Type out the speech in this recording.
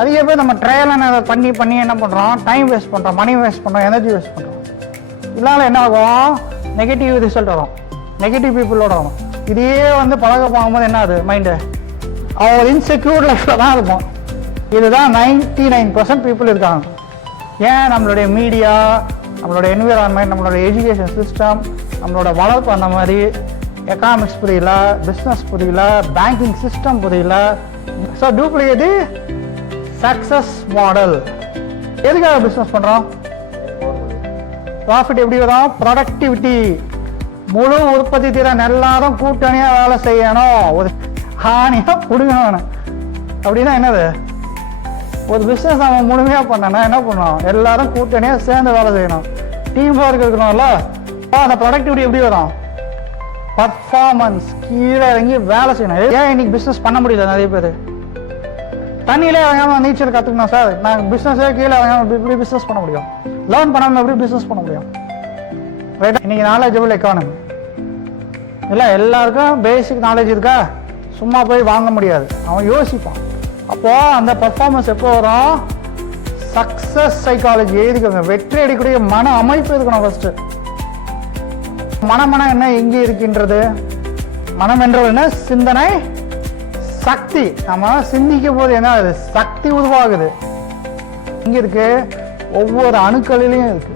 அதிக பேர் நம்ம ட்ரையல் பண்ணி என்ன பண்ணுறோம், டைம் வேஸ்ட் பண்ணுறோம், மணி வேஸ்ட் பண்ணுறோம், எனர்ஜி வேஸ்ட் பண்ணுறோம். இதனால என்ன ஆகும், நெகட்டிவ் ரிசல்ட் வரும், நெகட்டிவ் பீப்புளோட வரும். இதையே பழக போகும்போது என்ன ஆகுது, மைண்டு அவங்க இன்செக்யூர் லைஃப்பில் தான் இருக்கும். இதுதான் 99% பீப்புள் இருக்காங்க. ஏன், நம்மளுடைய மீடியா, நம்மளோட என்விரான்மெண்ட், நம்மளோட எஜுகேஷன் சிஸ்டம், நம்மளோட வளர்ப்பு அந்த மாதிரி, எக்கனாமிக்ஸ் புரியல, பிஸ்னஸ் புரியல, பேங்கிங் சிஸ்டம் புரியல. So duplicate success model. எதுக்காக பிஸ்னஸ் பண்ணுறோம்? ப்ராஃபிட் எப்படி வரும்? ப்ரொடக்டிவிட்டி. முழு உற்பத்தி திறன் எல்லாரும் கூட்டணியாக வேலை செய்யணும், ஒரு ஹானியாக பிடுங்கணும். அப்படின்னா என்னது, ஒரு பிஸ்னஸ் நம்ம முழுமையாக பண்ணனா என்ன பண்ணணும், எல்லாரும் கூட்டணியாக சேர்ந்து வேலை செய்யணும், டீம் ஒர்க் இருக்கணும்ல. அந்த ப்ரொடக்டிவிட்டி எப்படி வரும்? பர்ஃபார்மன்ஸ். கீழே இறங்கி வேலை செய்யணும். ஏன் இன்னைக்கு பிஸ்னஸ் பண்ண முடியல நிறைய பேர்? தண்ணியிலே இறங்காமல் நீச்சல் கற்றுக்கணும் சார், நான் பிஸ்னஸே கீழே இறங்காமல் எப்படி பிஸ்னஸ் பண்ண முடியும்? லேர்ன் பண்ணாமல் எப்படி பிஸ்னஸ் பண்ண முடியும்? ரைட். இன்னைக்கு நாலேஜபிள் எக்கானமி இல்லை, எல்லாருக்கும் பேசிக் நாலேஜ் இருக்கா? சும்மா போய் வாங்க முடியாது, அவன் யோசிப்பான். அப்போது அந்த பர்ஃபார்மன்ஸ் எப்போ வரும்? சக்ஸஸ் சைக்காலஜி எழுதிக்கோங்க. வெற்றி அடிக்கக்கூடிய மன அமைப்பு இருக்கணும் ஃபர்ஸ்ட். மனம் என்ன, எங்கே இருக்கின்றது? மனம் என்றது என்ன? சிந்தனை சக்தி. நம்ம சிந்திக்கும் போது என்ன ஆகுது? சக்தி உருவாகுது. இங்கே இருக்கு, ஒவ்வொரு அணுக்களிலையும் இருக்கு.